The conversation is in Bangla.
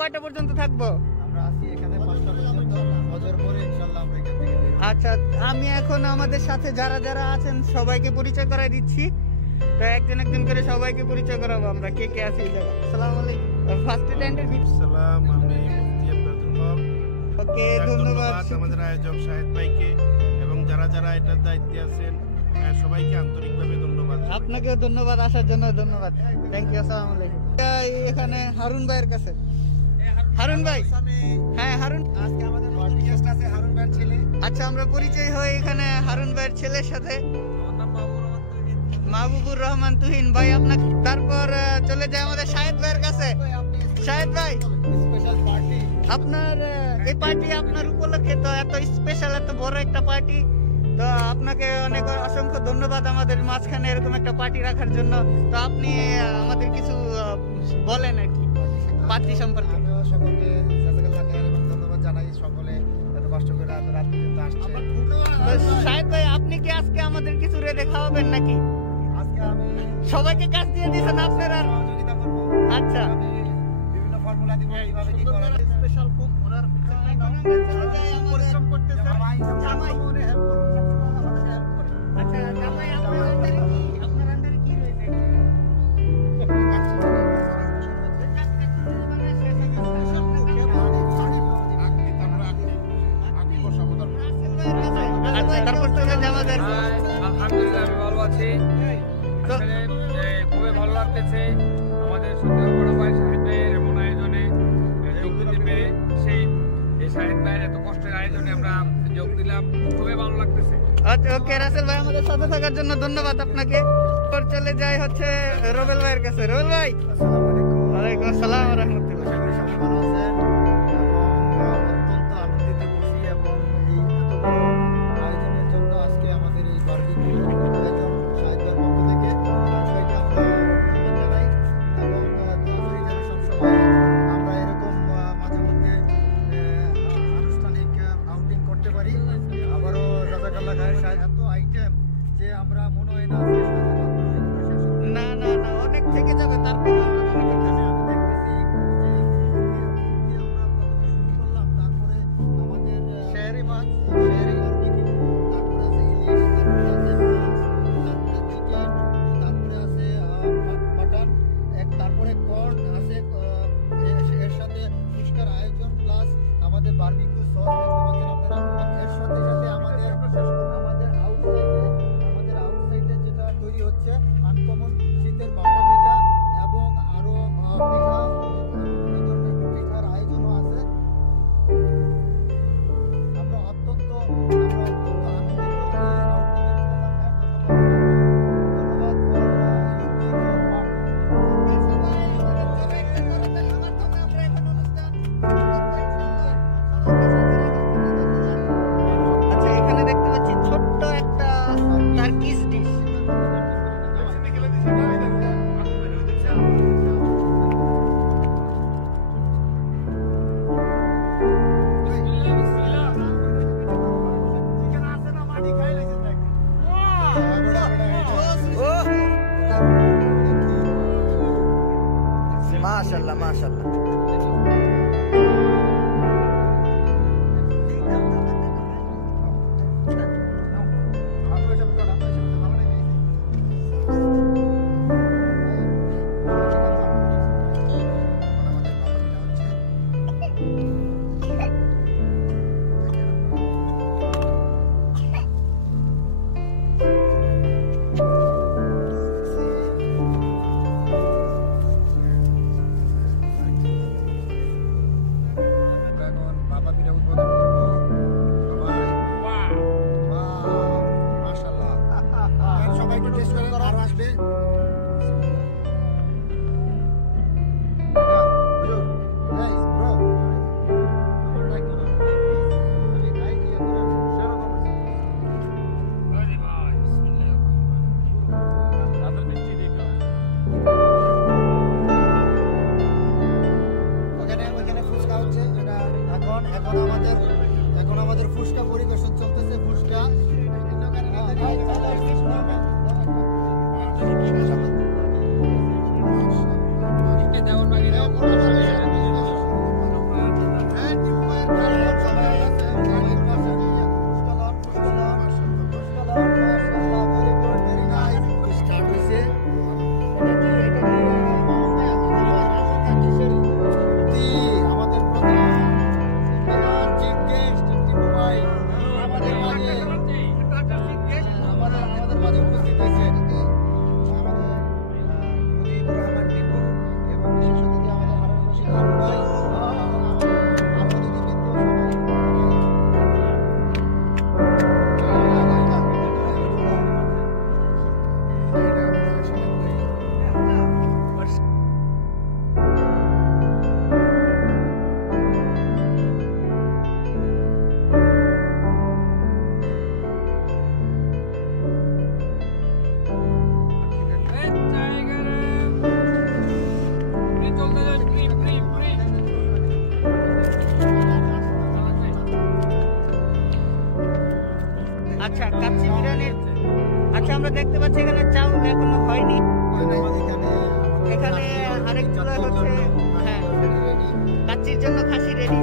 কয়টা পর্যন্ত থাকবো? আচ্ছা, আমি এখন আমাদের সাথে যারা যারা আছেন সবাইকে পরিচয় করাই দিচ্ছি। তো একজন একজন করে সবাইকে পরিচয় করাবো আমরা কে কে আছে এই জায়গায়। আসসালামু আলাইকুম। ফার্স্ট অ্যাটেন্ডেন্ট সালাম, আমি মুফতি আব্দুল হক। ওকে, ধন্যবাদ আমাদের আয়োজক শাহেদ ভাইকে এবং যারা যারা এটার দায়িত্বে আছেন সবাইকে আন্তরিকভাবে ধন্যবাদ। আপনাকেও ধন্যবাদ, আসার জন্য ধন্যবাদ। Thank you. আসসালামু আলাইকুম। এখানে হারুন ভাইয়ের কাছে। হারুন ভাই, হ্যাঁ হারুন, আজকে আমাদের নতুন গেস্ট আছে হারুন ভাইয়ের ছেলে। আচ্ছা, আমরা পরিচয় হই এখানে হারুন ভাইয়ের ছেলের সাথে। মাহবুবুর রহমান তুহিন ভাই আপনাকে। তারপর চলে যায় আমাদের শাহেদ ভাইয়ের কাছে। শাহেদ ভাই, স্পেশাল পার্টি আপনার, এই পার্টি আপনার উপলক্ষে, তো এত স্পেশাল এত বড় একটা পার্টি, তো আপনাকে অনেক অসংখ্য ধন্যবাদ আমাদের মাঝখানে এরকম একটা পার্টি রাখার জন্য। তো আপনি আমাদের কিছু বলেন আর কি পার্টি সম্পর্কে। সকলকে জাযাকাল্লাহ খাইর এবং ধন্যবাদ জানাই, সকলে এত কষ্ট করে এত রাত পর্যন্ত আসছে। শাহেদ ভাই, আপনি কি আজকে আমাদের কিছু রেঁধে খাওয়াবেন নাকি? আজকে আমি সবাইকে কাজ দিয়ে দিয়েছেন আপনারা, সহযোগিতা করব। আচ্ছা, আমি বিভিন্ন ফর্মুলা দিব কিভাবে কি করা যায়। স্পেশাল কুক ওনার পরিশ্রম করতেছে, জামাই মনে হেল্প করতে সবসময় হেল্প করে। আচ্ছা জামাই, আপনার আন্ডারে কি রয়েছে? তারপর চলে যায় আমাদের। আলহামদুলিল্লাহ, আমি ভালো আছি। আসলে খুবই ভালো লাগতেছে আমাদের সত্যি বড় ভাই শাহেদ ভাইয়ের এমন আয়োজনে যোগ দিতে পেরে। এই শাহেদ ভাইয়ের এত কষ্টের আয়োজনে আমরা যোগ দিলাম, খুবই ভালো লাগতেছে। আচ্ছা, ওকে রাসেল ভাই, আমাদের সাথে থাকার জন্য ধন্যবাদ আপনাকে। চলে যাই হচ্ছে রবেল ভাইয়ের কাছে। রবেল ভাই, আসসালামু আলাইকুম। ওয়ালাইকুম আসসালাম ওয়া রাহমাতুল্লাহ। আশা করি সবাই ভালো আছেন এবং অত্যন্ত আনন্দিত খুশি এবং এই এত বড় আয়োজনের জন্য আজকে আমাদের এই বারবিকিউ আয়োজন শাহেদের পক্ষ থেকে সবাইকে আমরা অভিনন্দন জানাই এবং দোয়া করি যেন সবসময় আমরা এরকম মাঝে মধ্যে আনুষ্ঠানিক আউটিং করতে পারি। আবারও জাযাকাল্লাহ খাইর। শাহেদ এত আইটেম যে আমরা মনে হয় না আজকে না না না, অনেক থেকে যাবে। তারপর তারপরে কর্ন আছে, এর সাথে পুষ্কার আয়োজন প্লাস আমাদের বারবিকিউ সস দেখতে পাচ্ছেন আপনারা। এর সাথে সাথে আমাদের আউটসাইডে যেটা তৈরি হচ্ছে আনকমন শীতের বাবা পিঠা এবং আরো পিঠা, বিভিন্ন ধরনের পিঠার আয়োজনও আছে। আমরা অত্যন্ত আনন্দিত আচ্ছা, এখানে দেখতে পাচ্ছি ছোট্ট একটা টার্কিশ ডিশ। মাশাআল্লাহ মাশাআল্লাহ। শেষ করেন, আরো আসবে। ওখানে ফুচকা হচ্ছে, এটা এখন আমাদের ফুচকা পরিবেশন চলতেছে। ফুচকা আচ্ছা, কাচ্চি বিরিয়ানির আচ্ছা আমরা দেখতে পাচ্ছি এখানে চাউল এখনো হয়নি। এখানে আরেক চুলা হচ্ছে, হ্যাঁ, কাচ্চির জন্য খাসি রেডি।